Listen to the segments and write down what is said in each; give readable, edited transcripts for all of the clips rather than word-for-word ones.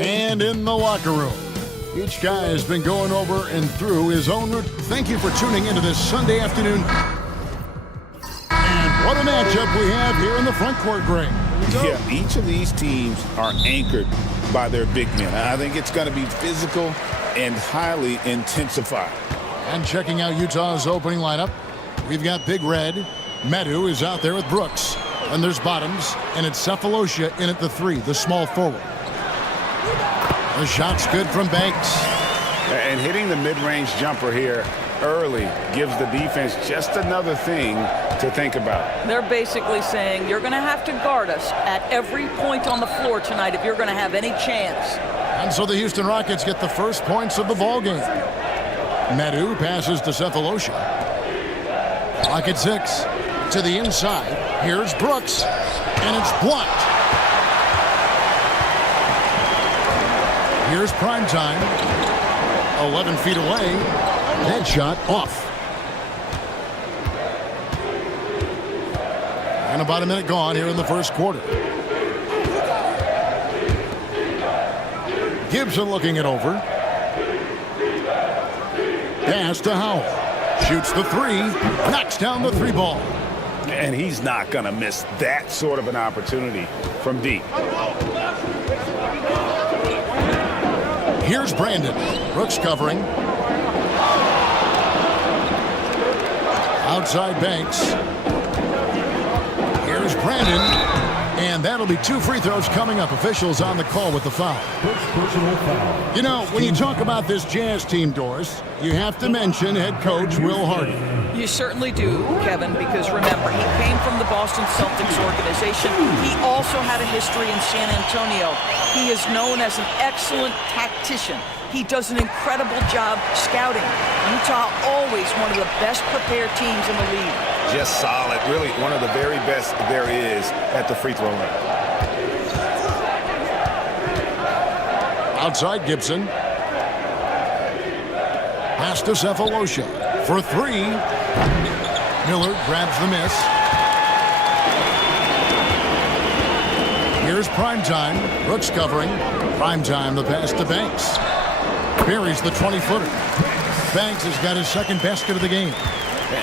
And in the locker room, each guy has been going over and through his own route. Thank you for tuning into this Sunday afternoon. And what a matchup we have here in the front court, Greg. Yeah, each of these teams are anchored by their big men. I think it's going to be physical and highly intensified. And checking out Utah's opening lineup, we've got Big Red. Medu is out there with Brooks. And there's Bottoms, and it's Cephalosha in at the 3, the small forward. The shot's good from Banks. And hitting the mid-range jumper here early gives the defense just another thing to think about. They're basically saying you're going to have to guard us at every point on the floor tonight if you're going to have any chance. And so the Houston Rockets get the first points of the ball game. Medu passes to Cephalosha. Clock at 6. To the inside. Here's Brooks. And it's blocked. Here's Primetime. 11 feet away. That shot off. And about a minute gone here in the first quarter. Gibson looking it over. Pass to Howell. Shoots the 3. Knocks down the 3 ball. And he's not going to miss that sort of an opportunity from deep. Here's Brandon. Brooks covering. Outside Banks. Here's Brandon. And that'll be 2 free throws coming up. Officials on the call with the foul. You know, when you talk about this Jazz team, Doris, you have to mention head coach Will Hardy. You certainly do, Kevin, because remember, he came from the Boston Celtics organization. He also had a history in San Antonio. He is known as an excellent tactician. He does an incredible job scouting. Utah always one of the best prepared teams in the league. Just solid. Really one of the very best there is at the free throw line. Outside Gibson. Pass to Cephalosha for 3. Miller grabs the miss. Here's Primetime. Brooks covering. Primetime, the pass to Banks. Buries the 20-footer. Banks has got his second basket of the game.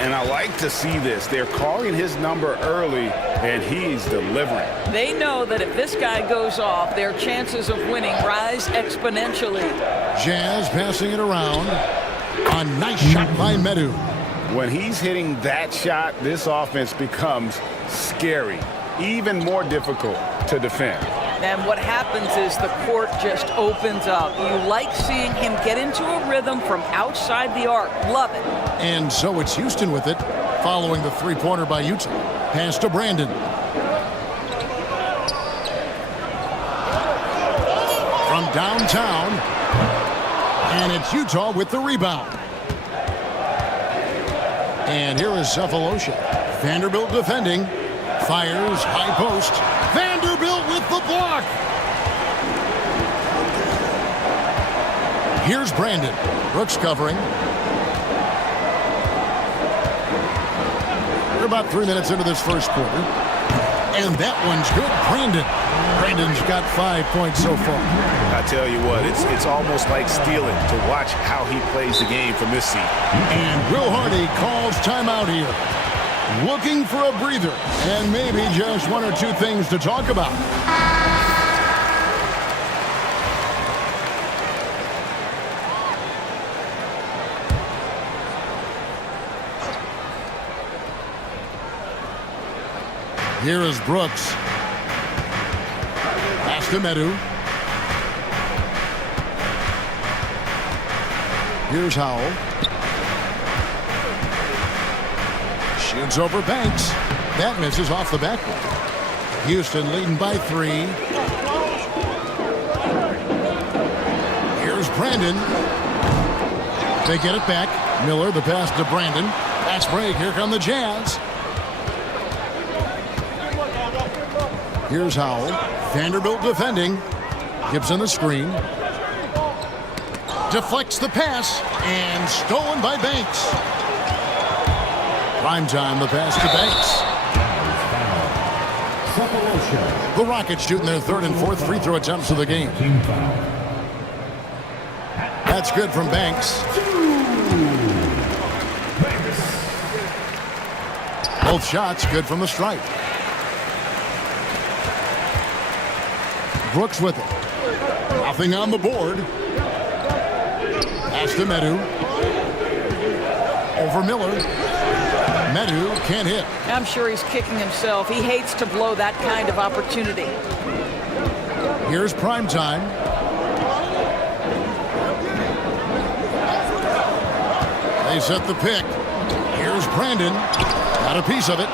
And I like to see this. They're calling his number early, and he's delivering. They know that if this guy goes off, their chances of winning rise exponentially. Jazz passing it around. A nice shot by Medu. When he's hitting that shot, this offense becomes scary, even more difficult to defend. And what happens is the court just opens up. You like seeing him get into a rhythm from outside the arc. Love it. And so it's Houston with it, following the 3-pointer by Utah. Pass to Brandon. From downtown. And it's Utah with the rebound. And here is Cephalosha. Vanderbilt defending. Fires, high post. Vanderbilt with the block. Here's Brandon. Brooks covering. We're about 3 minutes into this first quarter. And that one's good. Brandon's got 5 points so far. I tell you what, it's almost like stealing to watch how he plays the game from this seat. And Will Hardy calls timeout here. Looking for a breather and maybe just 1 or 2 things to talk about. Here is Brooks. Pass to Medu. Here's Howell. Shoots over Banks. That misses off the backboard. Houston leading by 3. Here's Brandon. They get it back. Miller, the pass to Brandon. Fast break. Here come the Jazz. Here's Howell. Vanderbilt defending. Gibson the screen. Deflects the pass. And stolen by Banks. Primetime, the pass to Banks. The Rockets shooting their third and fourth free throw attempts of the game. That's good from Banks. Both shots good from the stripe. Brooks with it. Nothing on the board. Pass to Medu. Over Miller. Medu can't hit. I'm sure he's kicking himself. He hates to blow that kind of opportunity. Here's prime time. They set the pick. Here's Brandon. Got a piece of it.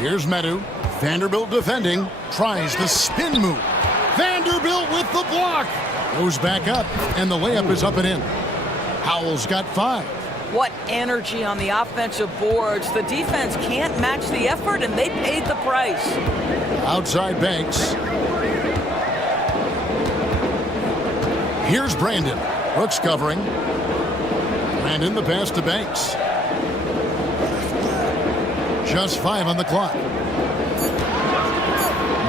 Here's Medu. Vanderbilt defending. Tries the spin move. Vanderbilt with the block. Goes back up, and the layup is up and in. Howell's got 5. What energy on the offensive boards. The defense can't match the effort, and they paid the price. Outside Banks. Here's Brandon. Brooks covering. Brandon the pass to Banks. Just 5 on the clock.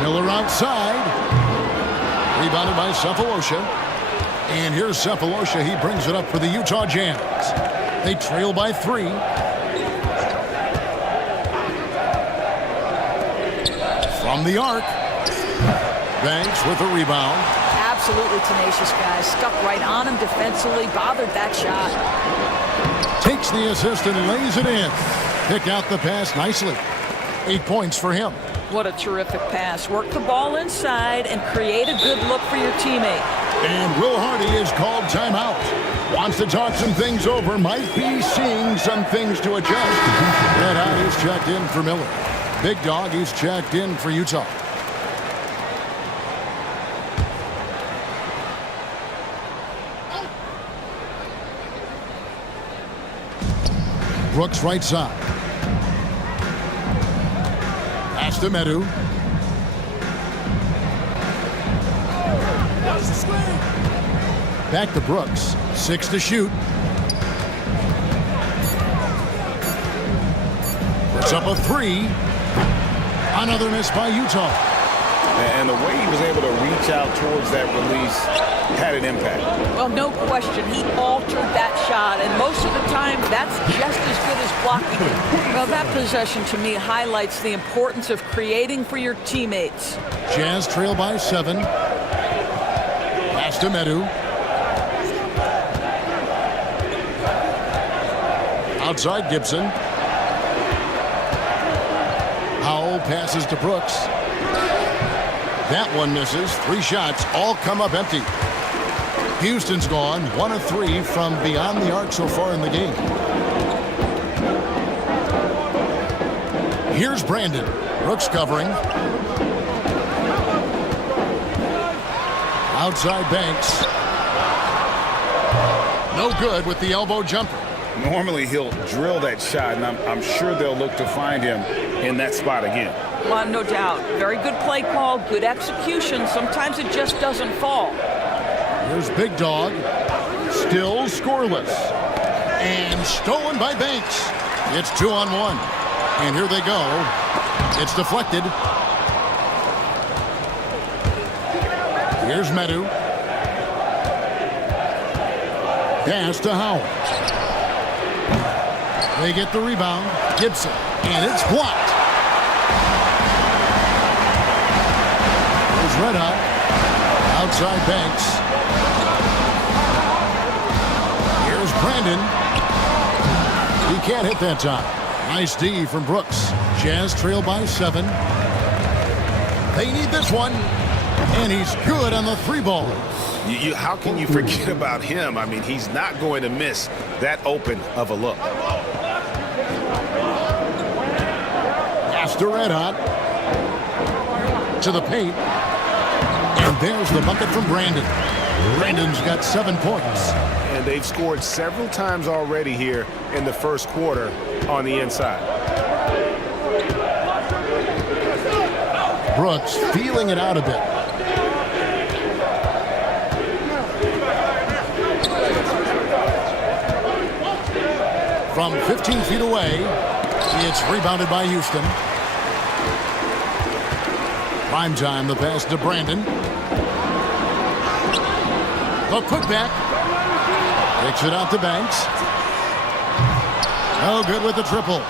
Miller outside. Rebounded by Cephalosha. And here's Cephalosha. He brings it up for the Utah Jazz. They trail by 3. From the arc. Banks with a rebound. Absolutely tenacious guy. Stuck right on him defensively. Bothered that shot. Takes the assist and lays it in. Pick out the pass nicely. 8 points for him. What a terrific pass. Work the ball inside and create a good look for your teammate. And Will Hardy is called timeout. Wants to talk some things over. Might be seeing some things to adjust. Red Hot is checked in for Miller. Big Dog is checked in for Utah. Brooks right side. Pass to Medu. Back to Brooks. 6 to shoot. Puts up a 3. Another miss by Utah. And the way he was able to reach out towards that release had an impact. Well, no question. He altered that shot, and most of the time, that's just as good as blocking it. Well, that possession, to me, highlights the importance of creating for your teammates. Jazz trail by 7. Pass to Medu. Outside Gibson. Howell passes to Brooks. That one misses. 3 shots, all come up empty. Houston's gone 1 of 3 from beyond the arc so far in the game. Here's Brandon. Brooks covering. Outside Banks. No good with the elbow jumper. Normally he'll drill that shot, and I'm sure they'll look to find him in that spot again. Well, no doubt. Very good play call, good execution. Sometimes it just doesn't fall. Here's Big Dog. Still scoreless. And stolen by Banks. It's 2-on-1. And here they go. It's deflected. Here's Medu. Pass to Howell. They get the rebound. Gibson. And it's blocked. Here's Red Hot. Outside Banks. Here's Brandon. He can't hit that time. Nice D from Brooks. Jazz trail by 7. They need this one. And he's good on the 3-ball. How can you forget about him? I mean, he's not going to miss that open of a look. Pass to Red Hot. To the paint. And there's the bucket from Brandon. Brandon's got 7 points. And they've scored several times already here in the first quarter on the inside. Brooks feeling it out a bit. From 15 feet away, It's rebounded by Houston. Prime time, the pass to Brandon. The putback. Kicks it out to Banks. No good with the triple.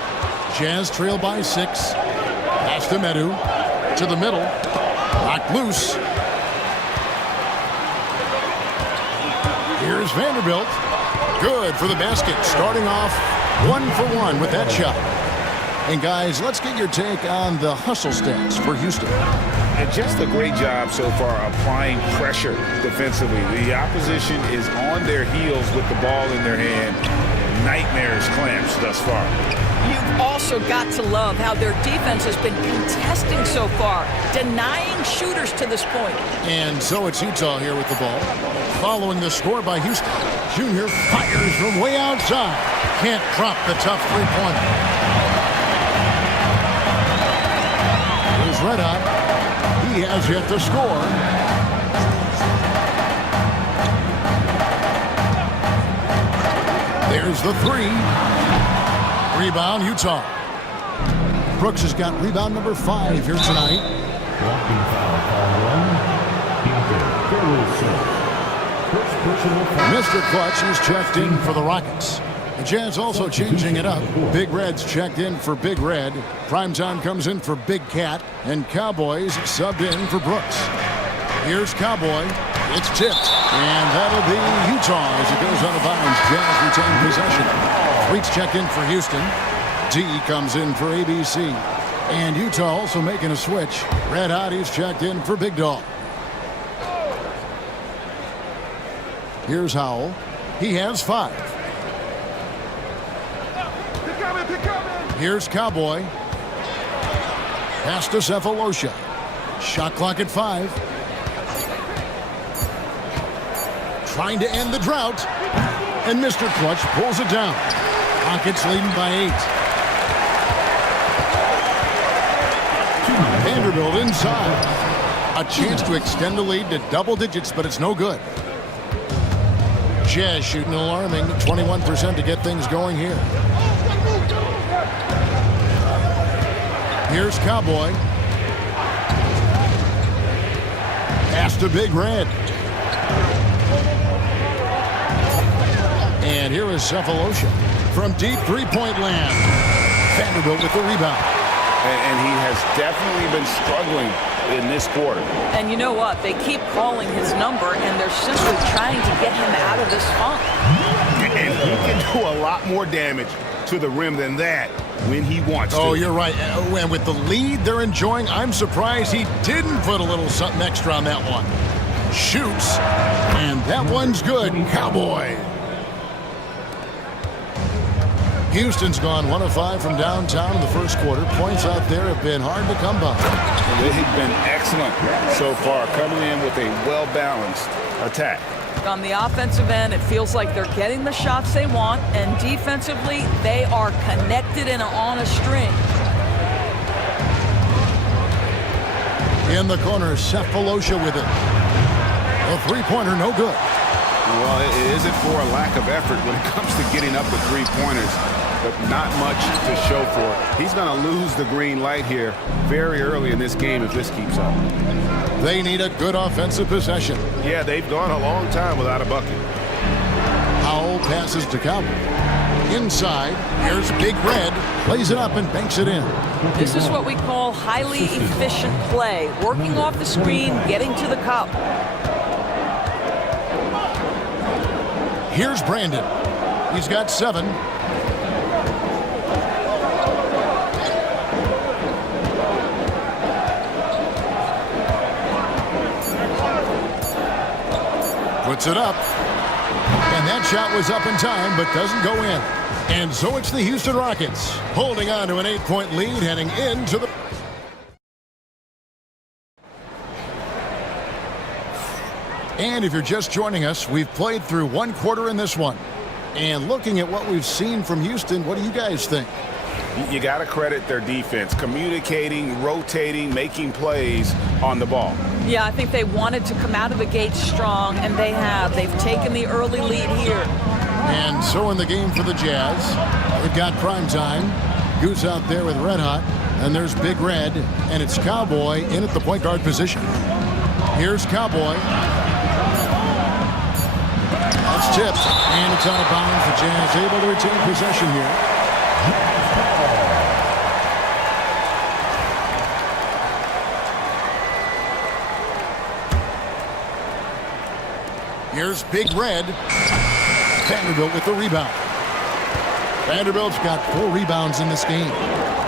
Jazz trail by 6. Pass to Medu. To the middle. Knocked loose. Here's Vanderbilt. Good for the basket. Starting off 1 for 1 with that shot. And guys, let's get your take on the hustle stats for Houston. And just a great job so far applying pressure defensively. The opposition is on their heels with the ball in their hand. Nightmares clamps thus far. You've also got to love how their defense has been contesting so far, denying shooters to this point. And so it's Utah here with the ball. Following the score by Houston. Junior fires from way outside. Can't drop the tough three-pointer. Here's Red Hot. He has yet to score. There's the 3. Rebound, Utah. Brooks has got rebound number 5 here tonight. Mr. Clutch is checked in for the Rockets. The Jazz also changing it up. Big Red's checked in for Big Red. Primetime comes in for Big Cat. And Cowboys subbed in for Brooks. Here's Cowboy. It's tipped. And that'll be Utah as it goes out of bounds. Jazz retain possession. Fleet's checked in for Houston. D comes in for ABC. And Utah also making a switch. Red Hot is checked in for Big Dog. Here's Howell. He has 5. Here's Cowboy. Pass to Cephalosha. Shot clock at 5. Trying to end the drought. And Mr. Clutch pulls it down. Rockets leading by 8. Vanderbilt inside. A chance to extend the lead to double digits, but it's no good. Jazz shooting alarming 21% to get things going here. Here's Cowboy. Pass to Big Red. And here is Cephalosha from deep three-point land. Vanderbilt with the rebound. And he has definitely been struggling in this quarter. And you know what? They keep calling his number, and they're simply trying to get him out of this funk. And he can do a lot more damage to the rim than that when he wants to. Oh, you're right. And with the lead they're enjoying, I'm surprised he didn't put a little something extra on that one. Shoots. And that one's good. Cowboy. Houston's gone 1 of 5 from downtown in the first quarter. Points out there have been hard to come by. They've been excellent so far, coming in with a well-balanced attack. On the offensive end, it feels like they're getting the shots they want, and defensively, they are connected and on a string. In the corner, Cephalosha with it. A three-pointer, no good. Well, it isn't for a lack of effort when it comes to getting up with three-pointers, but not much to show for it. He's going to lose the green light here very early in this game if this keeps up. They need a good offensive possession. Yeah, they've gone a long time without a bucket. Howell passes to Cowboy. Inside, here's Big Red. Plays it up and banks it in. This is what we call highly efficient play. Working off the screen, getting to the cup. Here's Brandon. He's got 7. Puts it up. And that shot was up in time, but doesn't go in. And so it's the Houston Rockets holding on to an 8-point lead heading into the... And if you're just joining us, we've played through 1 quarter in this one. And looking at what we've seen from Houston, what do you guys think? You got to credit their defense, communicating, rotating, making plays on the ball. Yeah, I think they wanted to come out of the gate strong, and they have. They've taken the early lead here. And so in the game for the Jazz, they've got prime time. Goose out there with Red Hot. And there's Big Red. And it's Cowboy in at the point guard position. Here's Cowboy. That's tipped. And it's out of bounds. The Jazz able to retain possession here. Here's Big Red. Vanderbilt with the rebound. Vanderbilt's got 4 rebounds in this game.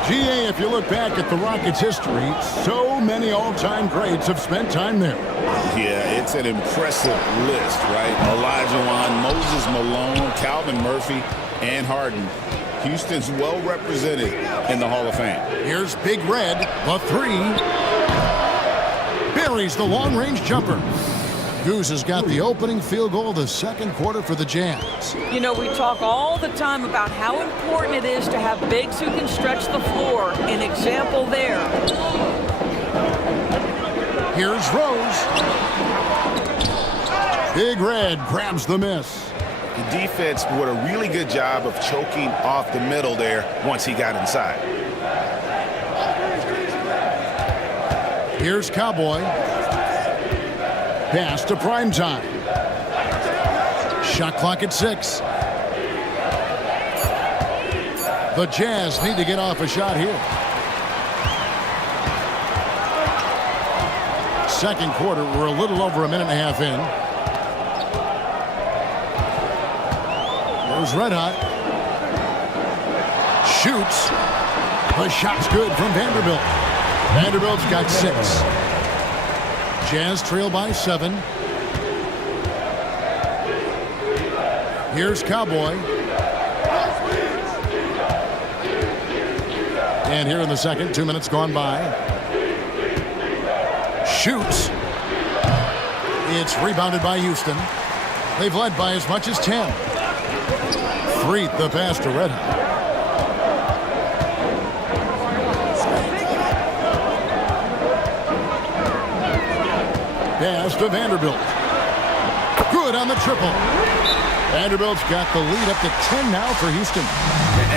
GA, if you look back at the Rockets' history, so many all-time greats have spent time there. Yeah, it's an impressive list, right? Olajuwon, Moses Malone, Calvin Murphy, and Harden. Houston's well represented in the Hall of Fame. Here's Big Red, the 3. Buries the long-range jumper. Goose has got the opening field goal of the second quarter for the Jazz. You know, we talk all the time about how important it is to have bigs who can stretch the floor. An example there. Here's Rose. Big Red grabs the miss. The defense did a really good job of choking off the middle there once he got inside. Here's Cowboy. Pass to Primetime. Shot clock at 6. The Jazz need to get off a shot here. Second quarter, we're a little over a minute and a half in. There's Red Hot. Shoots. The shot's good from Vanderbilt. Vanderbilt's got 6. Jazz trail by 7. Here's Cowboy. And here in the second, 2 minutes gone by. Shoots. It's rebounded by Houston. They've led by as much as 10. Freeth the pass to Red Hot. Pass to Vanderbilt. Good on the triple. Vanderbilt's got the lead up to 10 now for Houston.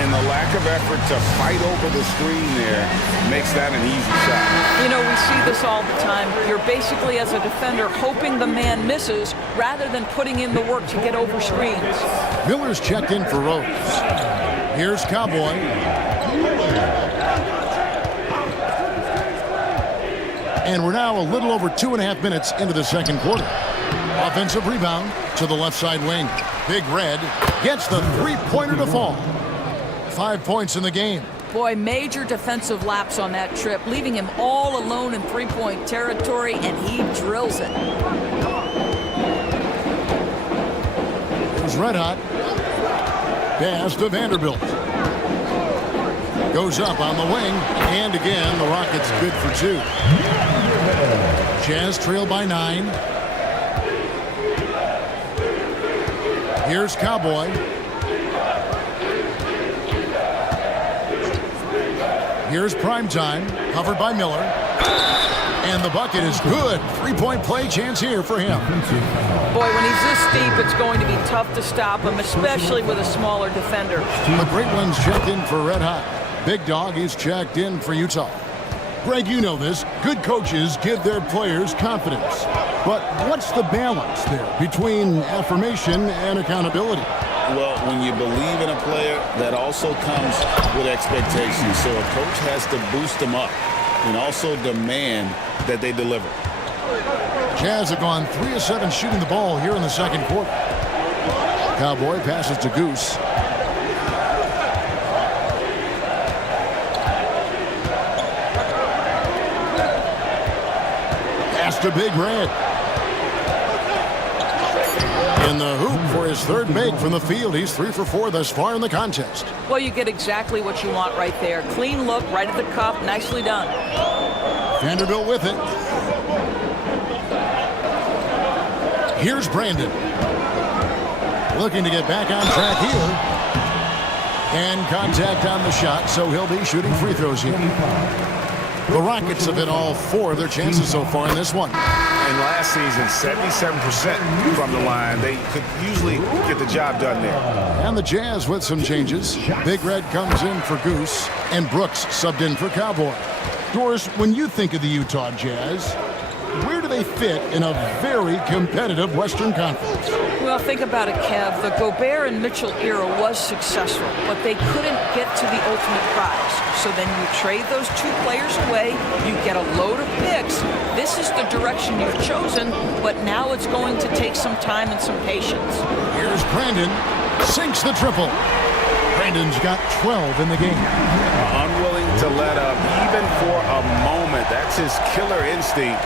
And the lack of effort to fight over the screen there makes that an easy shot. You know, we see this all the time. You're basically, as a defender, hoping the man misses rather than putting in the work to get over screens. Miller's checked in for Rose. Here's Cowboy. And we're now a little over 2.5 minutes into the second quarter. Offensive rebound to the left side wing. Big Red gets the three-pointer to fall. 5 points in the game. Boy, major defensive lapse on that trip, leaving him all alone in three-point territory, and he drills it. There's Red Hot. Pass to Vanderbilt. Goes up on the wing, and again, the Rockets good for 2. Jazz trail by 9. Here's Cowboy. Here's Primetime, covered by Miller. And the bucket is good. 3-point play chance here for him. Boy, when he's this deep, it's going to be tough to stop him, especially with a smaller defender. The great one's checked in for Red Hot. Big Dog is checked in for Utah. Greg, you know this. Good coaches give their players confidence. But what's the balance there between affirmation and accountability? Well, when you believe in a player, that also comes with expectations. So a coach has to boost them up and also demand that they deliver. Jazz have gone 3 of 7 shooting the ball here in the second quarter. Cowboy passes to Goose. Pass to Big Red. In the hoop for his third make from the field. He's 3 for 4 thus far in the contest. Well, you get exactly what you want right there. Clean look, right at the cup, nicely done. Vanderbilt with it. Here's Brandon. Looking to get back on track here. And contact on the shot, so he'll be shooting free throws here. The Rockets have hit all 4 of their chances so far in this one. And last season, 77% from the line. They could usually get the job done there. And the Jazz with some changes. Big Red comes in for Goose. And Brooks subbed in for Cowboy. Doris, when you think of the Utah Jazz, where do they fit in a very competitive Western Conference? Well, think about it, Kev. The Gobert and Mitchell era was successful, but they couldn't get to the ultimate prize. So then you trade those two players away, you get a load of picks. This is the direction you've chosen, but now it's going to take some time and some patience. Here's Brandon. Sinks the triple. Brandon's got 12 in the game. Unwilling to let up, even for a moment. That's his killer instinct,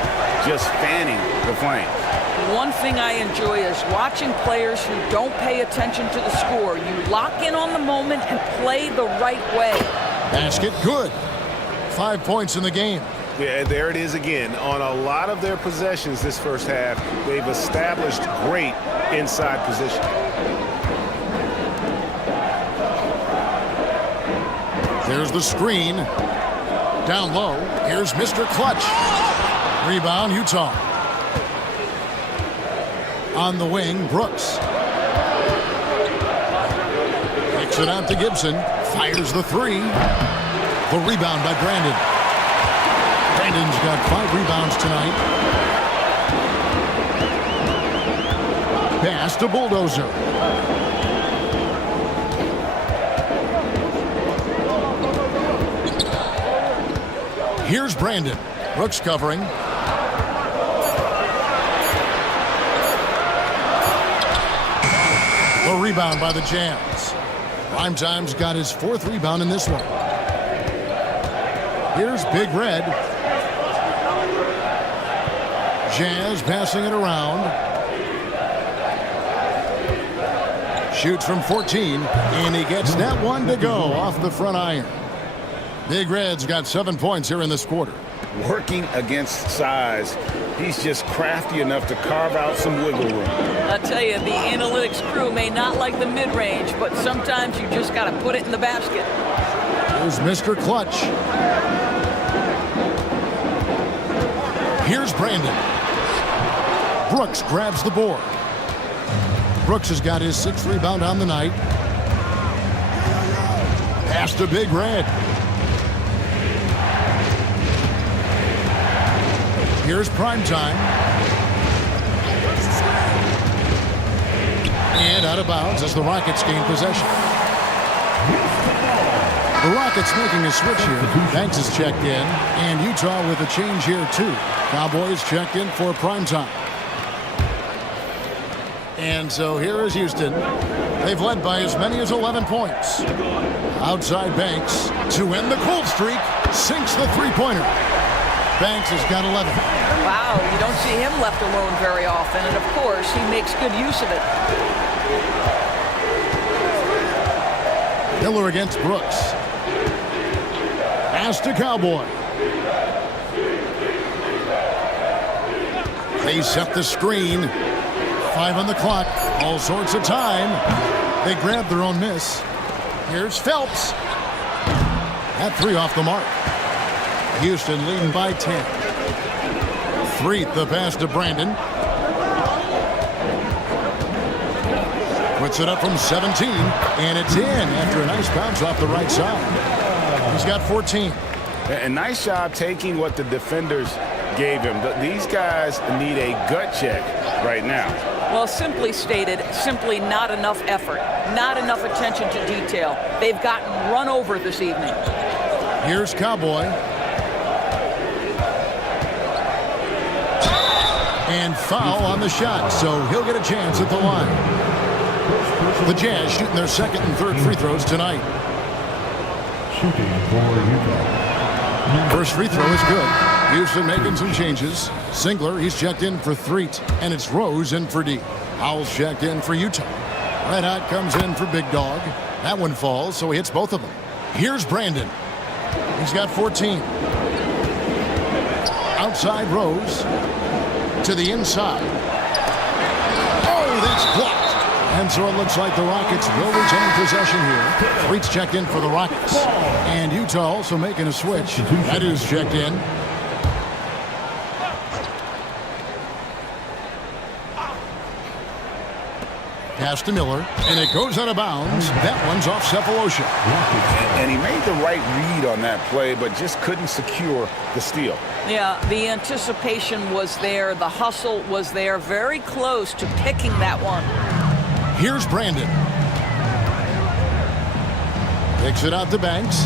just fanning the flames. One thing I enjoy is watching players who don't pay attention to the score. You lock in on the moment and play the right way. Basket good. 5 points in the game. Yeah, there it is again. On a lot of their possessions this first half, they've established great inside position. There's the screen. Down low. Here's Mr. Clutch. Rebound, Utah. On the wing, Brooks. Kicks it out to Gibson. Fires the three. The rebound by Brandon. Brandon's got 5 rebounds tonight. Pass to Bulldozer. Here's Brandon. Brooks covering. The rebound by the Jazz. Primetime's got his 4th rebound in this one. Here's Big Red. Jazz passing it around. Shoots from 14, and he gets that one to go off the front iron. Big Red's got 7 points here in this quarter. Working against size, he's just crafty enough to carve out some wiggle room. I tell you, the analytics crew may not like the mid-range, but sometimes you just got to put it in the basket. Here's Mr. Clutch. Here's Brandon. Brooks grabs the board. Brooks has got his 6th rebound on the night. Pass to Big Red. Here's Primetime. And out of bounds as the Rockets gain possession. The Rockets making a switch here. Banks is checked in, and Utah with a change here too. Cowboys checked in for Primetime. And so here is Houston. They've led by as many as 11 points. Outside Banks to end the cold streak. Sinks the three-pointer. Banks has got 11. Wow, you don't see him left alone very often, and of course, he makes good use of it. Miller against Brooks. Pass to Cowboy. They set the screen. 5 on the clock. All sorts of time. They grab their own miss. Here's Phelps. That 3 off the mark. Houston leading by 10. 3, the pass to Brandon. Puts it up from 17, and it's in after a nice bounce off the right side. He's got 14. A nice job taking what the defenders gave him. These guys need a gut check right now. Well, simply stated, simply not enough effort, not enough attention to detail. They've gotten run over this evening. Here's Cowboy. And foul on the shot, so he'll get a chance at the line. The Jazz shooting their 2nd and 3rd free throws tonight. Shooting for Utah. First free throw is good. Houston making some changes. Singler, he's checked in for Threet, and it's Rose in for D. Howell's checked in for Utah. Red Hot comes in for Big Dog. That one falls, so he hits both of them. Here's Brandon. He's got 14. Outside Rose. To the inside. Oh, that's blocked. And so it looks like the Rockets will retain possession here. Threet's checked in for the Rockets. And Utah also making a switch. Meadows checked in. Pass to Miller, and it goes out of bounds. That one's off Cephalosha. And he made the right read on that play, but just couldn't secure the steal. Yeah, the anticipation was there. The hustle was there. Very close to picking that one. Here's Brandon. Picks it out to Banks.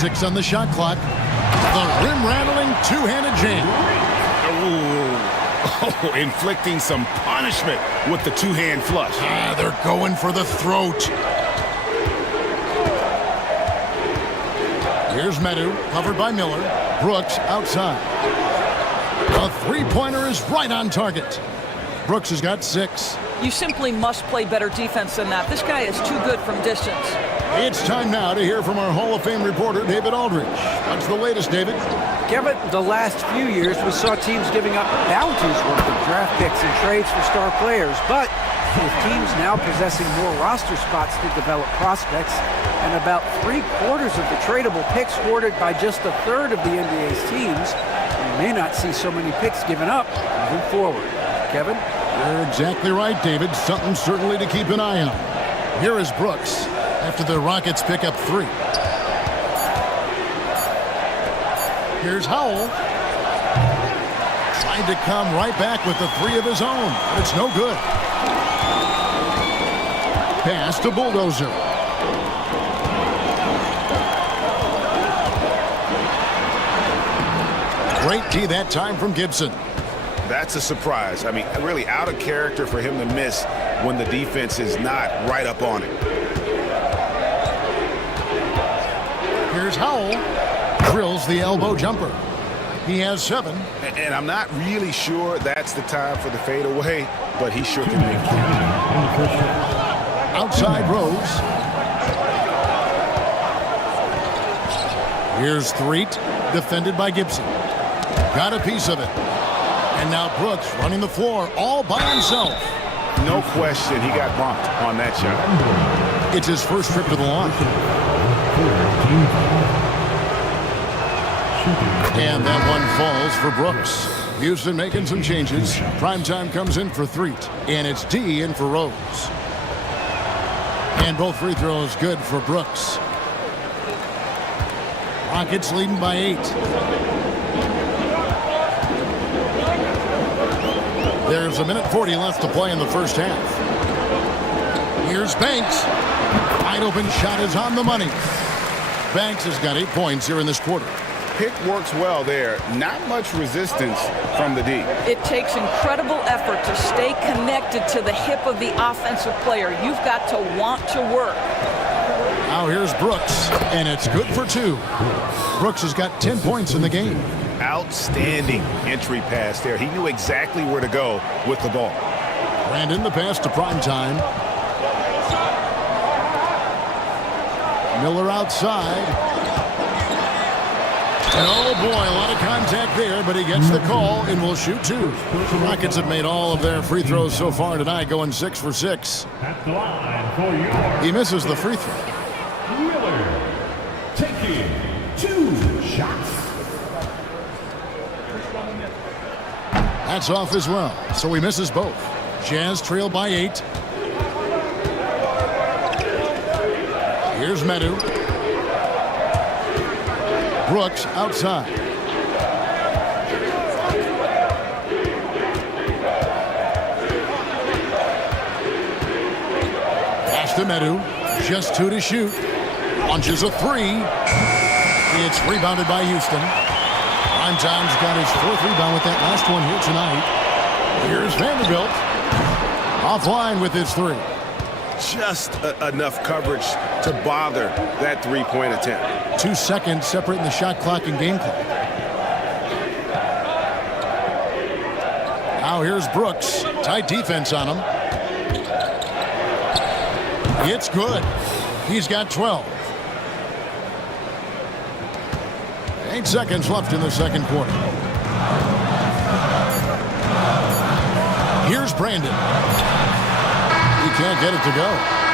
6 on the shot clock. The rim-rattling two-handed jam. Oh, inflicting some punishment with the two-hand flush. They're going for the throat. Here's Medu, covered by Miller. Brooks outside. A three-pointer is right on target. Brooks has got 6. You simply must play better defense than that. This guy is too good from distance. It's time now to hear from our Hall of Fame reporter, David Aldridge. What's the latest, David? Kevin, the last few years we saw teams giving up bounties worth of draft picks and trades for star players. But with teams now possessing more roster spots to develop prospects and about 3/4 of the tradable picks hoarded by just a third of the NBA's teams, we may not see so many picks given up moving forward. Kevin? You're exactly right, David. Something certainly to keep an eye on. Here is Brooks after the Rockets pick up 3. Here's Howell. Trying to come right back with the 3 of his own, but it's no good. Pass to Bulldozer. Great D that time from Gibson. That's a surprise. I mean, really out of character for him to miss when the defense is not right up on it. Here's Howell. Drills the elbow jumper. He has 7. And I'm not really sure that's the time for the fadeaway, but he sure can make it. Outside Rose. Here's Threet, defended by Gibson. Got a piece of it. And now Brooks running the floor all by himself. No question he got bumped on that shot. It's his first trip to the line. And that one falls for Brooks. Houston making some changes. Primetime comes in for Threet. And it's D in for Rose. And both free throws good for Brooks. Rockets leading by 8. There's a minute 40 left to play in the first half. Here's Banks. Wide open shot is on the money. Banks has got 8 points here in this quarter. Pick works well there. Not much resistance from the D. It takes incredible effort to stay connected to the hip of the offensive player. You've got to want to work. Now here's Brooks, and it's good for 2. Brooks has got 10 points in the game. Outstanding entry pass there. He knew exactly where to go with the ball. Brandon, the pass to Primetime. Miller outside. And oh boy, a lot of contact there, but he gets the call and will shoot 2. The Rockets have made all of their free throws so far tonight, going 6 for 6. At the line for your He misses the free throw. Wheeler, taking 2 shots. That's off as well, so he misses both. Jazz trail by 8. Here's Medu. Brooks outside. Pass to Medu. Just 2 to shoot. Launches a 3. It's rebounded by Houston. Primetime's got his 4th rebound with that last one here tonight. Here's Vanderbilt. Offline with his 3. Just enough coverage to bother that three-point attempt. 2 seconds separating the shot clock and game clock. Now here's Brooks. Tight defense on him. It's good. He's got 12. 8 seconds left in the second quarter. Here's Brandon. He can't get it to go.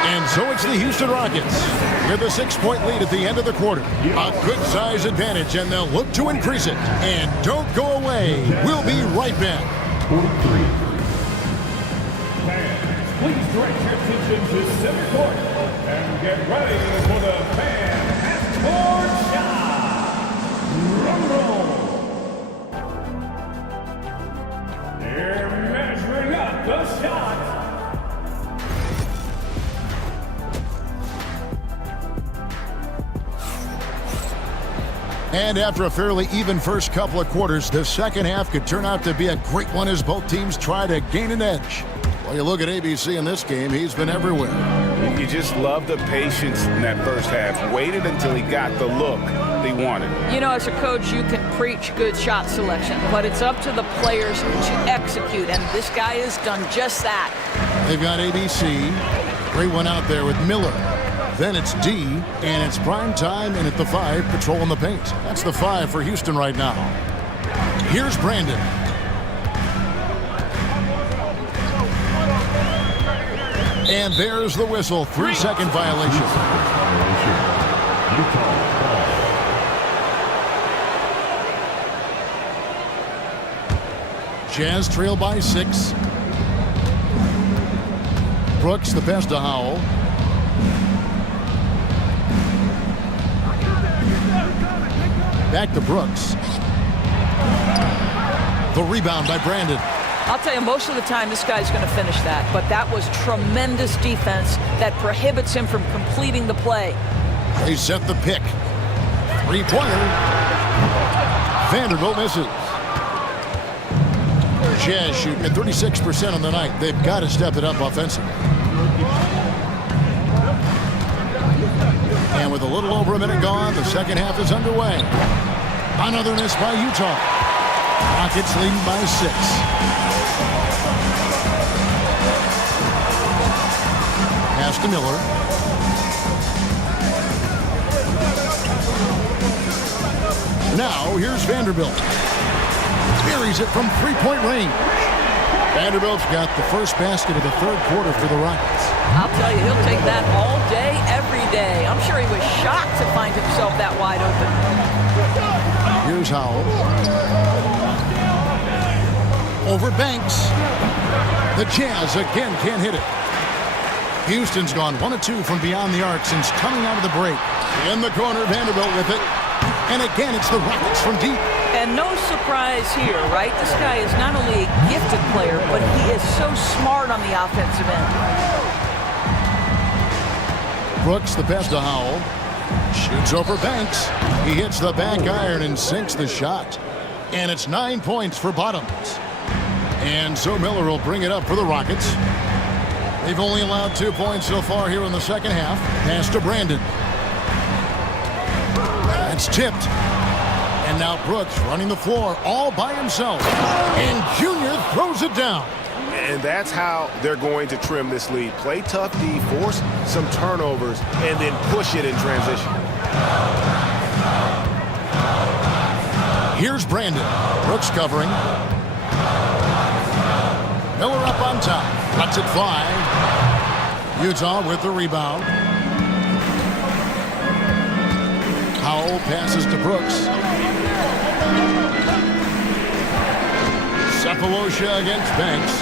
And so it's the Houston Rockets with a 6-point lead at the end of the quarter. A good size advantage, and they'll look to increase it. And don't go away. We'll be right back. 43. Fans, please direct your attention to center court and get ready for the fan half-court And after a fairly even first couple of quarters, the second half could turn out to be a great one as both teams try to gain an edge. Well, you look at ABC in this game, he's been everywhere. You just love the patience in that first half. Waited until he got the look he wanted. You know, as a coach, you can preach good shot selection, but it's up to the players to execute, and this guy has done just that. They've got ABC. Great one out there with Miller. Then it's D, and it's prime time, and at the 5, patrolling the paint. That's the 5 for Houston right now. Here's Brandon. And there's the whistle. 3-second violation. Jazz trail by 6. Brooks, the pass to Howell. Back to Brooks. The rebound by Brandon. I'll tell you, most of the time this guy's going to finish that, but that was tremendous defense that prohibits him from completing the play. They set the pick. 3-pointer. Vanderbilt misses. Jazz shooting at 36% on the night. They've got to step it up offensively. And with a little over a minute gone, the second half is underway. Another miss by Utah. Rockets leading by 6. Pass to Miller. Now, here's Vanderbilt. Buries it from three-point range. Vanderbilt's got the first basket of the third quarter for the Rockets. I'll tell you, he'll take that all day, every day. I'm sure he was shocked to find himself that wide open. Here's Howell. Over Banks. The Jazz again can't hit it. Houston's gone 1 of 2 from beyond the arc since coming out of the break. In the corner, Vanderbilt with it. And again, it's the Rockets from deep. And no surprise here, right? This guy is not only a gifted player, but he is so smart on the offensive end. Brooks, the pass to Howell. Shoots over Banks. He hits the back iron and sinks the shot. And it's 9 points for Bottoms. And so Miller will bring it up for the Rockets. They've only allowed 2 points so far here in the second half. Pass to Brandon. That's tipped. And now Brooks running the floor all by himself. And Junior throws it down. And that's how they're going to trim this lead. Play tough D, force some turnovers, and then push it in transition. Here's Brandon. Brooks covering. Miller up on top. Lets it fly. Utah with the rebound. Howell passes to Brooks. Cephalosha against Banks.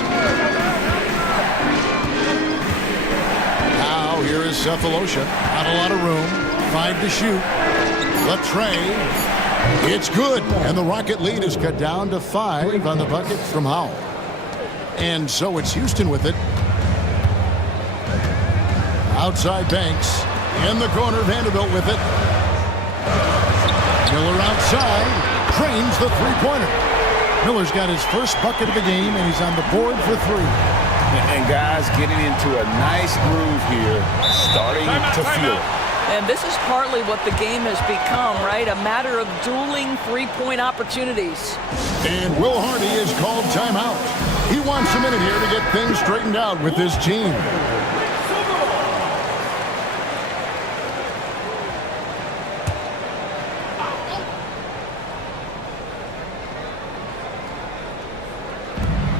Now here is Cephalosha. Not a lot of room. 5 to shoot. The tray. It's good. And the Rocket lead is cut down to 5 on the bucket from Howell. And so it's Houston with it. Outside Banks. In the corner, Vanderbilt with it. Miller outside. Drains the three-pointer. Miller's got his first bucket of the game, and he's on the board for 3. And guys getting into a nice groove here, starting to feel it. And this is partly what the game has become, right? A matter of dueling three-point opportunities. And Will Hardy is called timeout. He wants a minute here to get things straightened out with his team.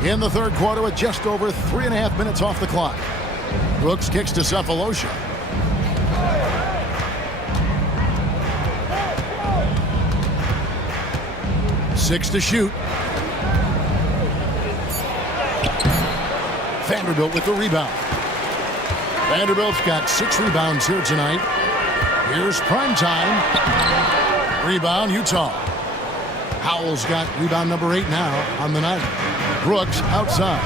In the third quarter with just over 3.5 minutes off the clock. Brooks kicks to Cephalosha. Six to shoot. Vanderbilt with the rebound. Vanderbilt's got 6 rebounds here tonight. Here's prime time. Rebound, Utah. Howell's got rebound number 8 now on the night. Brooks outside.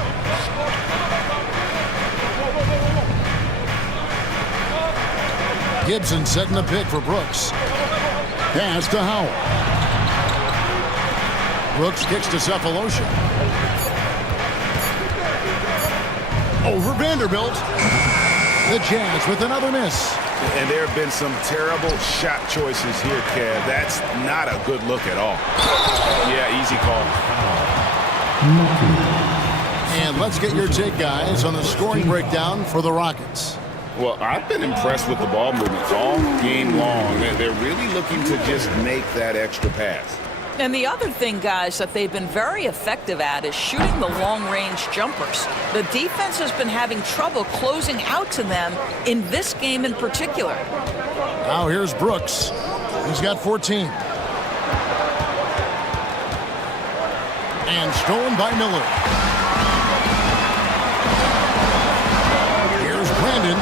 Gibson setting the pick for Brooks. Pass to Howell. Brooks kicks to Cephalosha. Over Vanderbilt. The Jazz with another miss. And there have been some terrible shot choices here, Kev. That's not a good look at all. Yeah, easy call. And let's get your take, guys, on the scoring breakdown for the Rockets. Well, I've been impressed with the ball movements all game long. They're really looking to just make that extra pass. And the other thing, guys, that they've been very effective at is shooting the long-range jumpers. The defense has been having trouble closing out to them in this game in particular. Now here's Brooks. He's got 14. And stolen by Miller. Here's Brandon.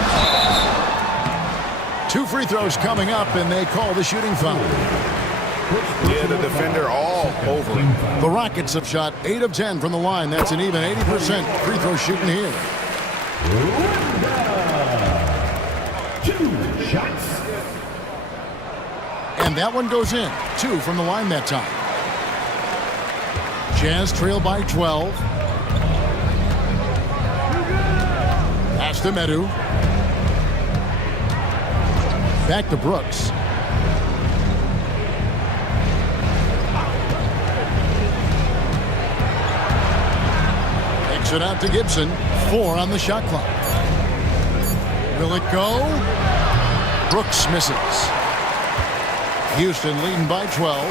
2 free throws coming up, and they call the shooting foul. Yeah, the defender all over it. The Rockets have shot 8 of 10 from the line. That's an even 80% free throw shooting here. 2 shots. And that one goes in. 2 from the line that time. Jazz trail by 12. Pass to Medu. Back to Brooks. Takes it out to Gibson. 4 on the shot clock. Will it go? Brooks misses. Houston leading by 12.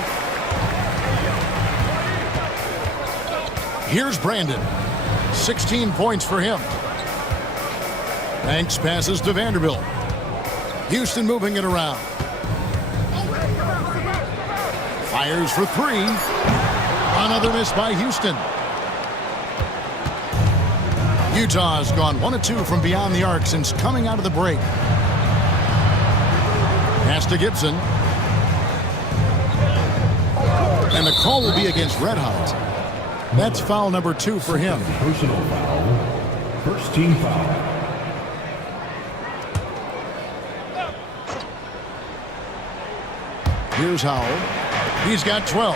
Here's Brandon. 16 points for him. Banks passes to Vanderbilt. Houston moving it around. Fires for 3. Another miss by Houston. Utah has gone 1 of 2 from beyond the arc since coming out of the break. Pass to Gibson. And the call will be against Red Hot. That's foul number 2 for him. Personal foul. First team foul. Here's Howell. He's got 12.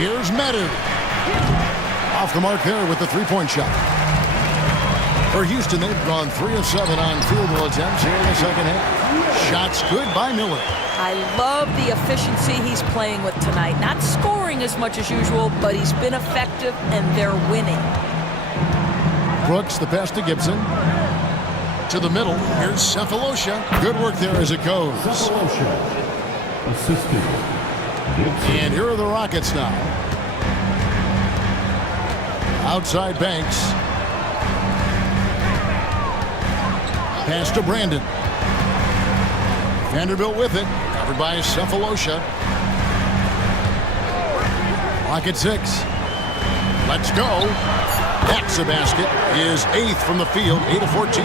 Here's Medu. Off the mark there with the 3-point shot. For Houston, they've gone 3 of 7 on field goal attempts here in the second half. Shots good by Miller. I love the efficiency he's playing with tonight. Not scoring as much as usual, but he's been effective, and they're winning. Brooks, the pass to Gibson. To the middle. Here's Cephalosha. Good work there as it goes. Assisted. And here are the Rockets now. Outside Banks. Pass to Brandon. Vanderbilt with it. Covered by Cephalosha. Rocket 6. Let's go. That's a basket. Is 8th from the field. 8 of 14.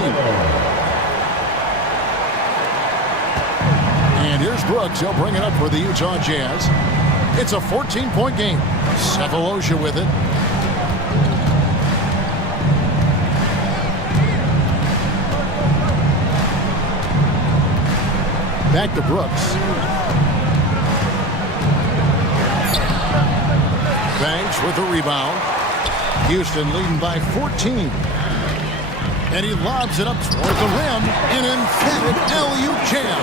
And here's Brooks. He'll bring it up for the Utah Jazz. It's a 14-point game. Cephalosha with it. Back to Brooks. Banks with the rebound. Houston leading by 14. And he lobs it up toward the rim. An emphatic alley-oop jam.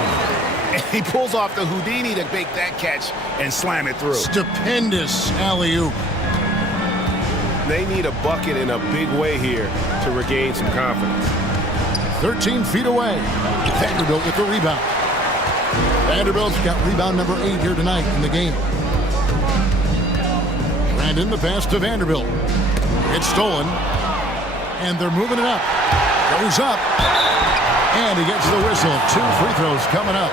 He pulls off the Houdini to make that catch and slam it through. Stupendous alley-oop. They need a bucket in a big way here to regain some confidence. 13 feet away. Vanderbilt with the rebound. Vanderbilt's got rebound number 8 here tonight in the game. Brandon, the pass to Vanderbilt. It's stolen. And they're moving it up. Goes up. And he gets the whistle. 2 free throws coming up.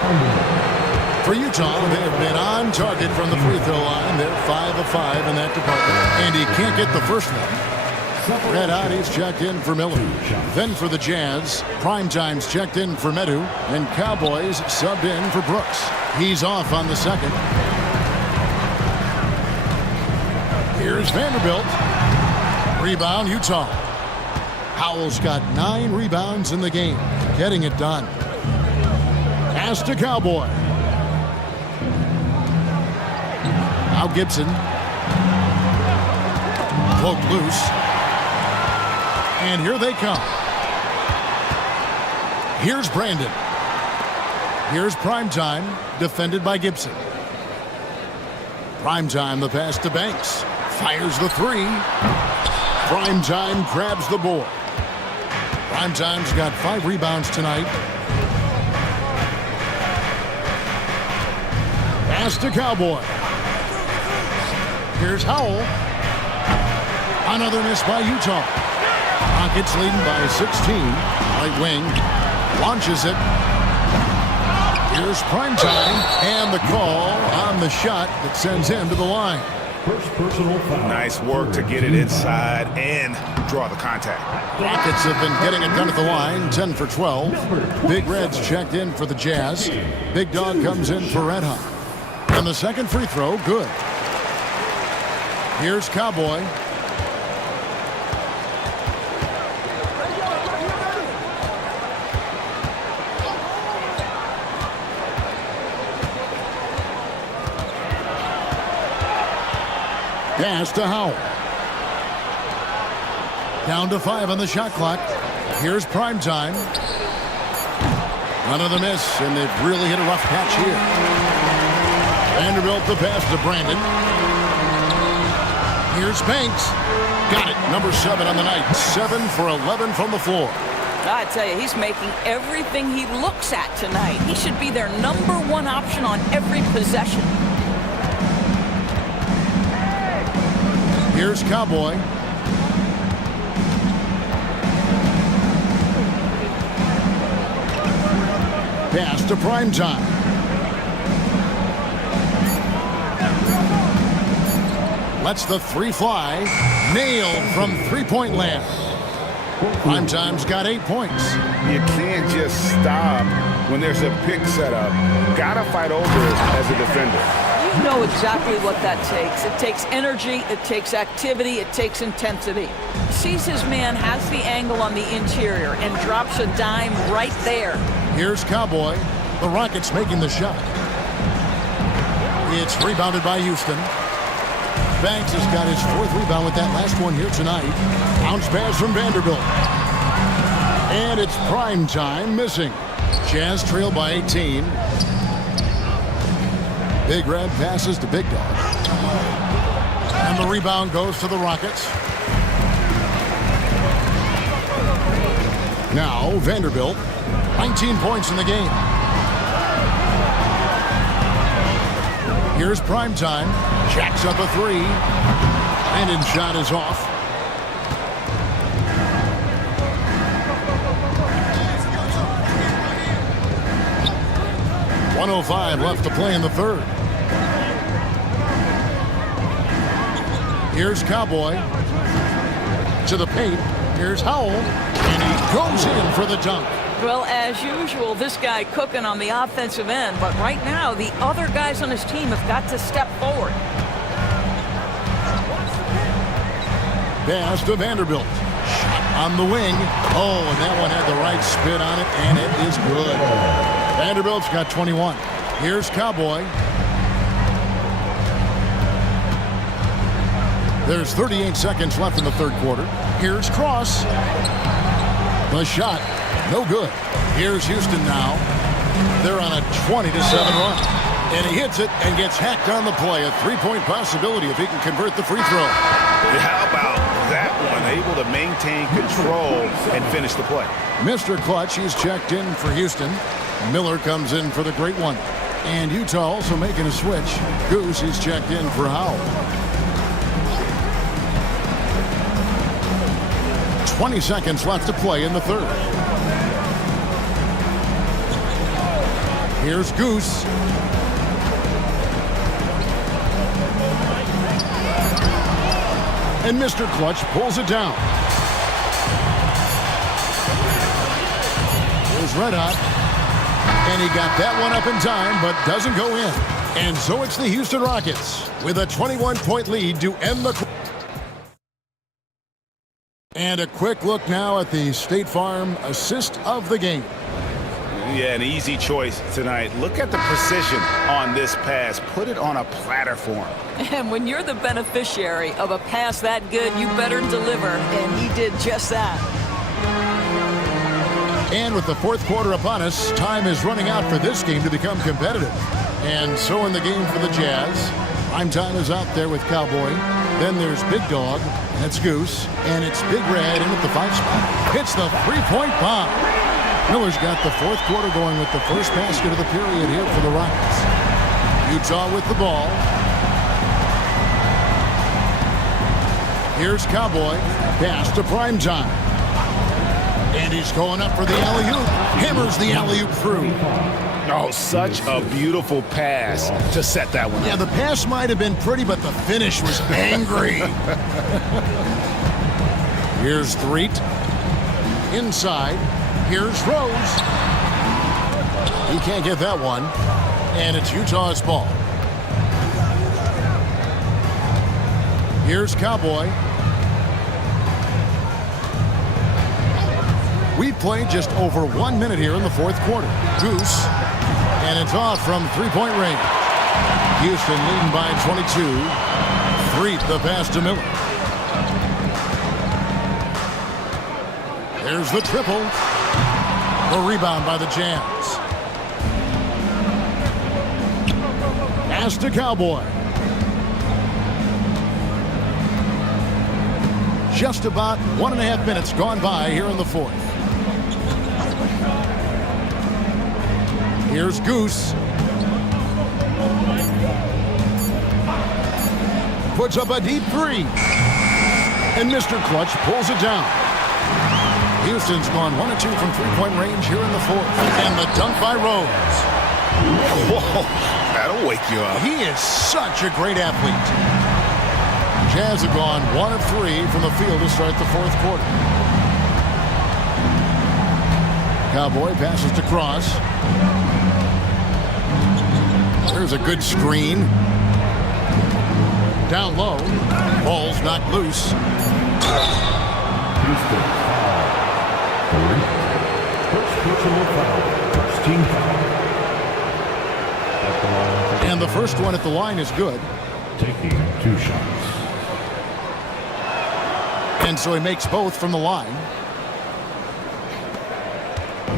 For Utah, they have been on target from the free throw line. They're 5 of 5 in that department. And he can't get the first one. Red Hot, he's checked in for Miller. Then for the Jazz, Primetime's checked in for Medu. And Cowboys subbed in for Brooks. He's off on the second. Here's Vanderbilt. Rebound, Utah. Howell's got 9 rebounds in the game. Getting it done. Pass to Cowboy. Now Gibson. Poked loose. And here they come. Here's Brandon. Here's Primetime, defended by Gibson. Primetime, the pass to Banks. Fires the three. Primetime grabs the board. Primetime's got 5 rebounds tonight. Pass to Cowboy. Here's Howell. Another miss by Utah. Rockets leading by 16. Right wing. Launches it. Here's Primetime. And the call on the shot that sends him to the line. First personal foul. Nice work to get it inside and draw the contact. Rockets have been getting it done at the line. 10 for 12. Big Red's checked in for the Jazz. Big Dog comes in for Red Hot. And the second free throw, good. Here's Cowboy. Pass to Howell. Down to 5 on the shot clock. Here's Primetime. Another miss, and they've really hit a rough patch here. Vanderbilt the pass to Brandon. Here's Banks. Got it. Number 7 on the night. 7 for 11 from the floor. I tell you, he's making everything he looks at tonight. He should be their number 1 option on every possession. Here's Cowboy. Pass to Primetime. Lets the three fly. Nailed from three-point land. Primetime's got 8 points. You can't just stop when there's a pick set up. Gotta fight over it as a defender. You know exactly what that takes. It takes energy, it takes activity, it takes intensity. Sees his man, has the angle on the interior, and drops a dime right there. Here's Cowboy. The Rockets making the shot. It's rebounded by Houston. Banks has got his 4th rebound with that last one here tonight. Bounce pass from Vanderbilt. And it's Primetime missing. Jazz trail by 18. Big Red passes to Big Dog. And the rebound goes to the Rockets. Now Vanderbilt, 19 points in the game. Here's Primetime. Jacks up a 3. Brandon's shot is off. .105 left to play in the third. Here's Cowboy. To the paint. Here's Howell. And he goes in for the dunk. Well, as usual, this guy cooking on the offensive end, but right now, the other guys on his team have got to step forward. Pass to Vanderbilt. Shot on the wing. Oh, and that one had the right spin on it, and it is good. Vanderbilt's got 21. Here's Cowboy. There's 38 seconds left in the third quarter. Here's Cross. The shot. No good. Here's Houston now. They're on a 20-7 run. And he hits it and gets hacked on the play. A 3-point possibility if he can convert the free throw. How about that one? Able to maintain control and finish the play. Mr. Clutch, he's checked in for Houston. Miller comes in for the great one. And Utah also making a switch. Goose, he's checked in for Howell. 20 seconds left to play in the third. Here's Goose. And Mr. Clutch pulls it down. Here's Red Hot. And he got that one up in time, but doesn't go in. And so it's the Houston Rockets with a 21-point lead to end the quarter. And a quick look now at the State Farm assist of the game. Yeah, an easy choice tonight. Look at the precision on this pass. Put it on a platter for him. And when you're the beneficiary of a pass that good, you better deliver, and he did just that. And with the fourth quarter upon us, time is running out for this game to become competitive. And so in the game for the Jazz, prime time is out there with Cowboy. Then there's Big Dog, that's Goose, and it's Big Red in at the 5 spot. Hits the three-point bomb. Miller's got the fourth quarter going with the first basket of the period here for the Rockets. Utah with the ball. Here's Cowboy. Pass to Primetime. And he's going up for the alley-oop. Hammers the alley-oop through. Oh, such a beautiful pass to set that one up. Yeah, the pass might have been pretty, but the finish was angry. Here's Threet. Inside. Here's Rose. He can't get that one. And it's Utah's ball. Here's Cowboy. We played just over 1 minute here in the fourth quarter. Goose. And it's off from three-point range. Houston leading by 22. Threet the pass to Miller. There's the triple. The rebound by the Jazz. Pass to Cowboy. Just about 1.5 minutes gone by here in the fourth. Here's Goose. Puts up a deep three. And Mr. Clutch pulls it down. Houston's gone 1 of 2 from three-point range here in the fourth. And the dunk by Rose. Whoa, that'll wake you up. He is such a great athlete. Jazz have gone 1 of 3 from the field to start the fourth quarter. Cowboy passes to Cross. There's a good screen. Down low. Ball's knocked loose. Houston foul. First personal foul. First team foul. At the line. And the first one at the line is good. Taking 2 shots. And so he makes both from the line.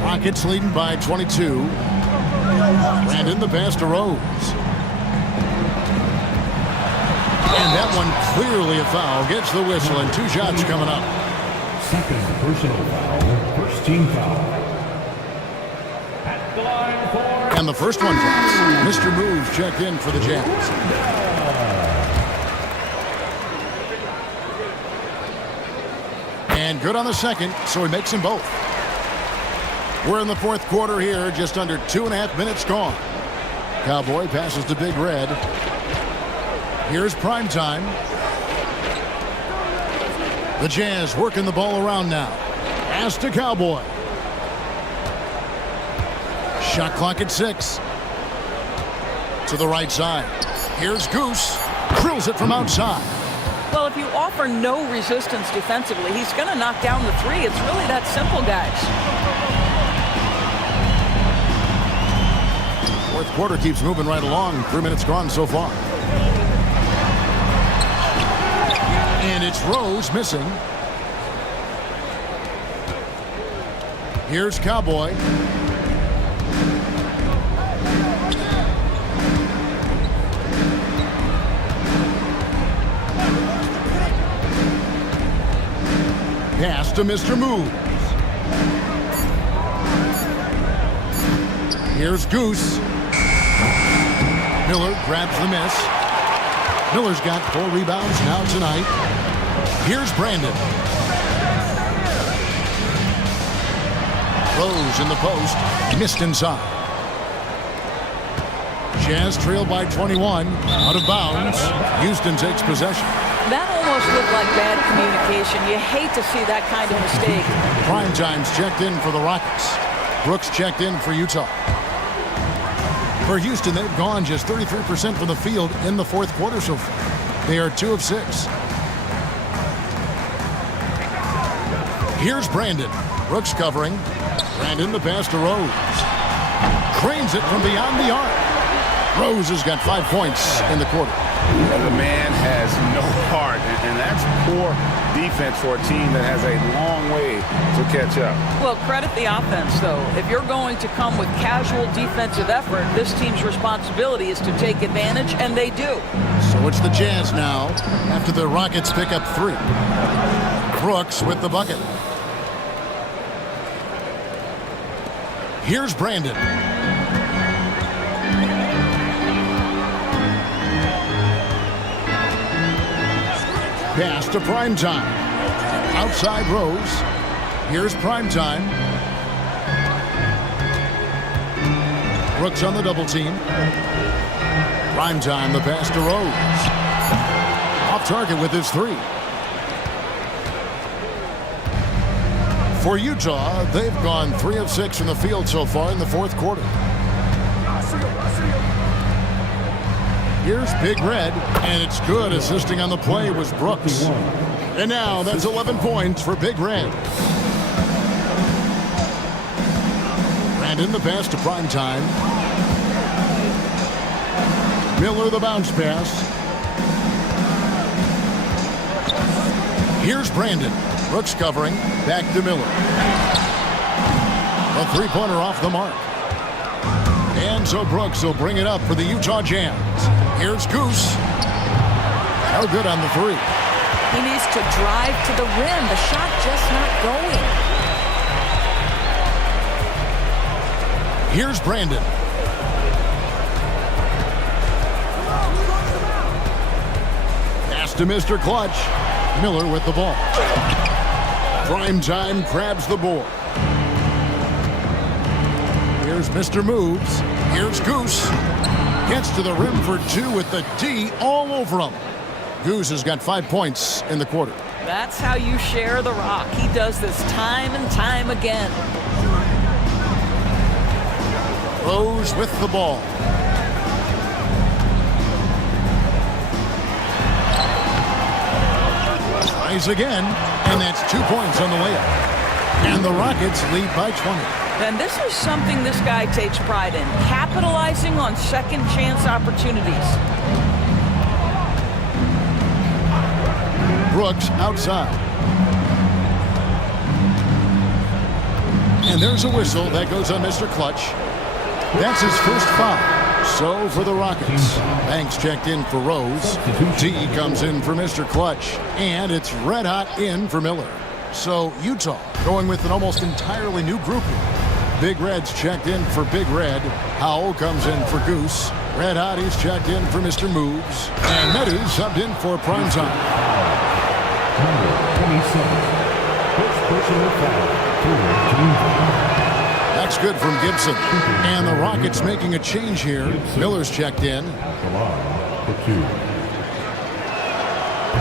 Rockets leading by 22. Brandon the pass to Rose. And that one clearly a foul. Gets the whistle and 2 shots coming up. Second personal foul. First team foul. At the line for... And the first one drops. Mr. Moves checked in for the Jazz. And good on the second, so he makes them both. We're in the fourth quarter here, just under 2.5 minutes gone. Cowboy passes to Big Red. Here's Primetime. The Jazz working the ball around now. Pass to Cowboy. Shot clock at 6. To the right side. Here's Goose. Drills it from outside. Well, if you offer no resistance defensively, he's going to knock down the three. It's really that simple, guys. Fourth quarter keeps moving right along. 3 minutes gone so far. And it's Rose missing. Here's Cowboy. Pass to Mr. Moves. Here's Goose. Miller grabs the miss. Miller's got 4 rebounds now tonight. Here's Brandon. Rose in the post. Missed inside. Jazz trailed by 21. Out of bounds. Houston takes possession. That almost looked like bad communication. You hate to see that kind of mistake. Primetime's checked in for the Rockets. Brooks checked in for Utah. For Houston, they've gone just 33% from the field in the fourth quarter so far. They are 2 of 6. Here's Brandon. Brooks covering. Brandon the pass to Rose. Drains it from beyond the arc. Rose has got 5 points in the quarter. The man has no heart, and that's poor defense for a team that has a long way to catch up. Well, credit the offense, though. If you're going to come with casual defensive effort, this team's responsibility is to take advantage, and they do. So it's the Jazz now after the Rockets pick up 3. Brooks with the bucket. Here's Brandon. Pass to Primetime. Outside Rose. Here's Primetime. Brooks on the double team. Primetime, the pass to Rose. Off target with his 3. For Utah, they've gone 3 of 6 from the field so far in the fourth quarter. Here's Big Red, and it's good. Assisting on the play was Brooks. And now that's 11 points for Big Red. Brandon the pass to Primetime. Miller the bounce pass. Here's Brandon. Brooks covering. Back to Miller. A three-pointer off the mark. And so Brooks will bring it up for the Utah Jazz. Here's Goose. No good on the 3. He needs to drive to the rim. The shot just not going. Here's Brandon. Pass to Mr. Clutch. Miller with the ball. Primetime grabs the board. Here's Mr. Moves. Here's Goose. Gets to the rim for 2 with the D all over him. Goose has got 5 points in the quarter. That's how you share the rock. He does this time and time again. Rose with the ball. Tries again, and that's 2 points on the layup. And the Rockets lead by 20. And this is something this guy takes pride in, capitalizing on second chance opportunities. Brooks outside. And there's a whistle that goes on Mr. Clutch. That's his first foul. So for the Rockets, Banks checked in for Rose. D comes in for Mr. Clutch. And it's red hot in for Miller. So Utah going with an almost entirely new group here. Big Red's checked in for Big Red. Howell comes in for Goose. Red Hottie's checked in for Mr. Moves. And Meadows subbed in for Primetime. Number 27. First personal foul for team foul. That's good from Gibson. And the Rockets making a change here. Miller's checked in. The line for 2.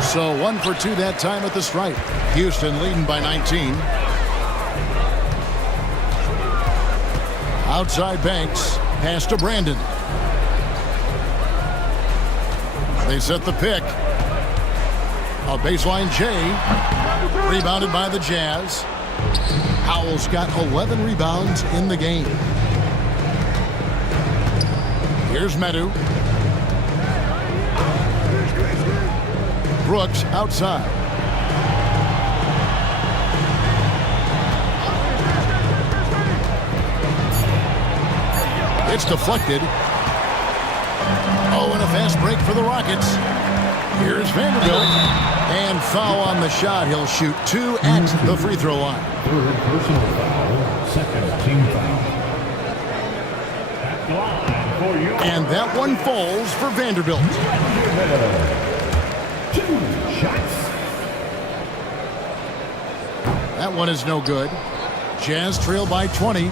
So 1 for 2 that time at the stripe. Houston leading by 19. Outside Banks. Pass to Brandon. They set the pick. A baseline J. Rebounded by the Jazz. Howell's got 11 rebounds in the game. Here's Medu. Brooks outside. It's deflected. Oh, and a fast break for the Rockets. Here's Vanderbilt. And foul on the shot. He'll shoot 2 at the free throw line. Third personal foul. Second team foul. At line for you. And that one falls for Vanderbilt. 2 shots. That one is no good. Jazz trail by 20.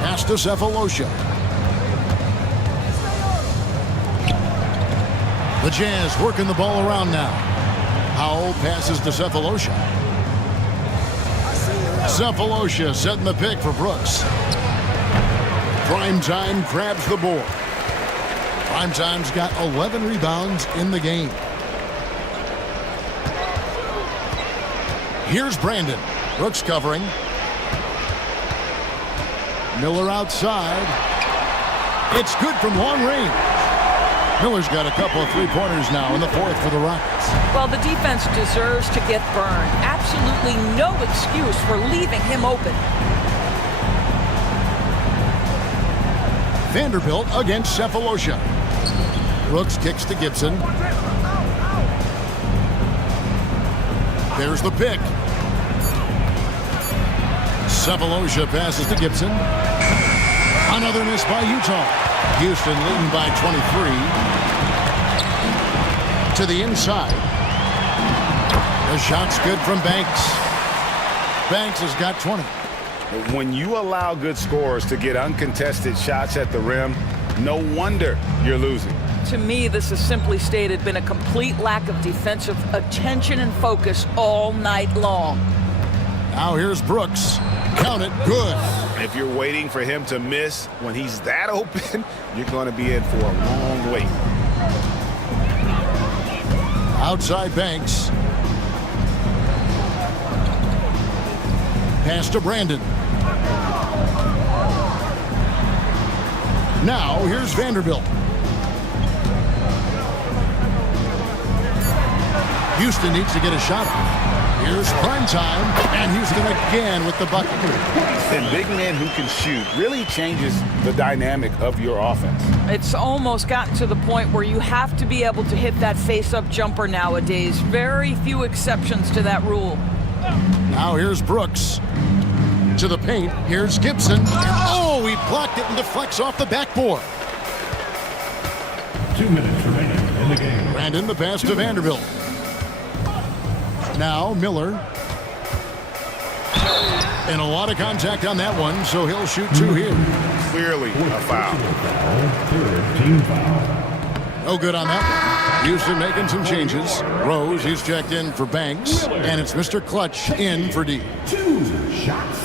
Pass to Cephalosha. The Jazz working the ball around now. Howell passes to Cephalosha. Cephalosha setting the pick for Brooks. Primetime grabs the board. Primetime's got 11 rebounds in the game. Here's Brandon. Brooks covering. Miller outside. It's good from long range. Miller's got a couple of three-pointers now in the fourth for the Rockets. Well, the defense deserves to get burned. Absolutely no excuse for leaving him open. Vanderbilt against Cephalosha. Brooks kicks to Gibson. There's the pick. Cephalosha passes to Gibson. Another miss by Utah. Houston leading by 23. To the inside. The shot's good from Banks. Banks has got 20. When you allow good scorers to get uncontested shots at the rim, no wonder you're losing. To me, this has simply stated been a complete lack of defensive attention and focus all night long. Now here's Brooks. Count it, good. If you're waiting for him to miss when he's that open, you're going to be in for a long wait. Outside Banks. Pass to Brandon. Now here's Vanderbilt. Houston needs to get a shot off. Here's prime time, and Houston again with the bucket. And big men who can shoot really changes the dynamic of your offense. It's almost gotten to the point where you have to be able to hit that face-up jumper nowadays. Very few exceptions to that rule. Now here's Brooks. To the paint, here's Gibson. Oh, he blocked it and deflects off the backboard. 2 minutes remaining in the game. Brandon, the pass to Vanderbilt. Now Miller. And a lot of contact on that one, so he'll shoot two here. Clearly a foul. Third team foul. No good on that one. Houston making some changes. Rose, he's checked in for Banks. And it's Mr. Clutch in for D. 2 shots.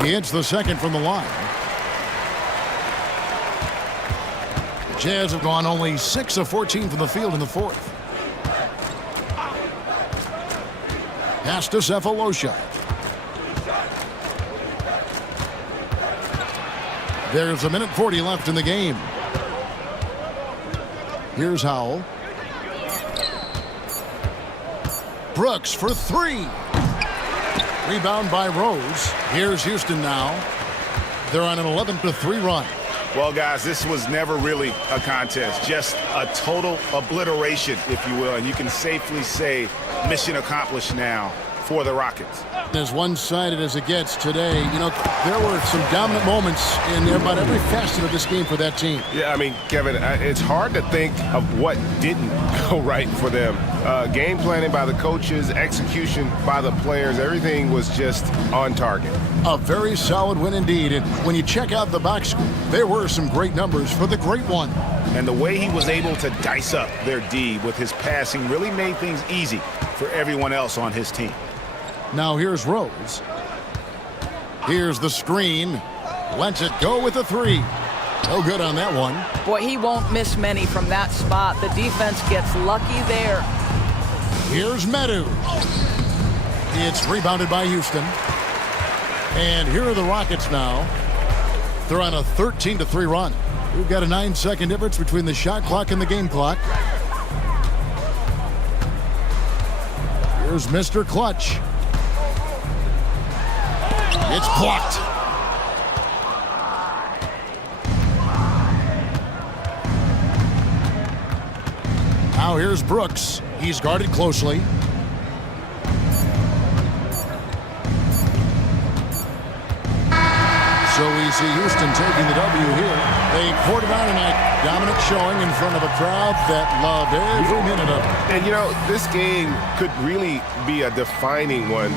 He hits the second from the line. Jazz have gone only 6 of 14 from the field in the fourth. Pass to Cephalosha. There's 1:40 left in the game. Here's Howell. Brooks for three. Rebound by Rose. Here's Houston now. They're on an 11-3 run. Well, guys, this was never really a contest, just a total obliteration, if you will. And you can safely say mission accomplished now for the Rockets. As one-sided as it gets today, you know, there were some dominant moments in about every facet of this game for that team. Yeah, I mean, Kevin, it's hard to think of what didn't go right for them. Game planning by the coaches, execution by the players, everything was just on target. A very solid win indeed. And when you check out the box score, there were some great numbers for the great one. And the way he was able to dice up their D with his passing really made things easy for everyone else on his team. Now here's Rose. Here's the screen. Lets it go with a three. No good on that one. Boy, he won't miss many from that spot. The defense gets lucky there. Here's Medu. It's rebounded by Houston. And here are the Rockets now. They're on a 13-3 run. We've got a 9-second difference between the shot clock and the game clock. Here's Mr. Clutch. It's blocked. Now here's Brooks. He's guarded closely. So we see Houston taking the W here. They poured it on tonight. Dominant showing in front of a crowd that loved every minute of it. And, you know, this game could really be a defining one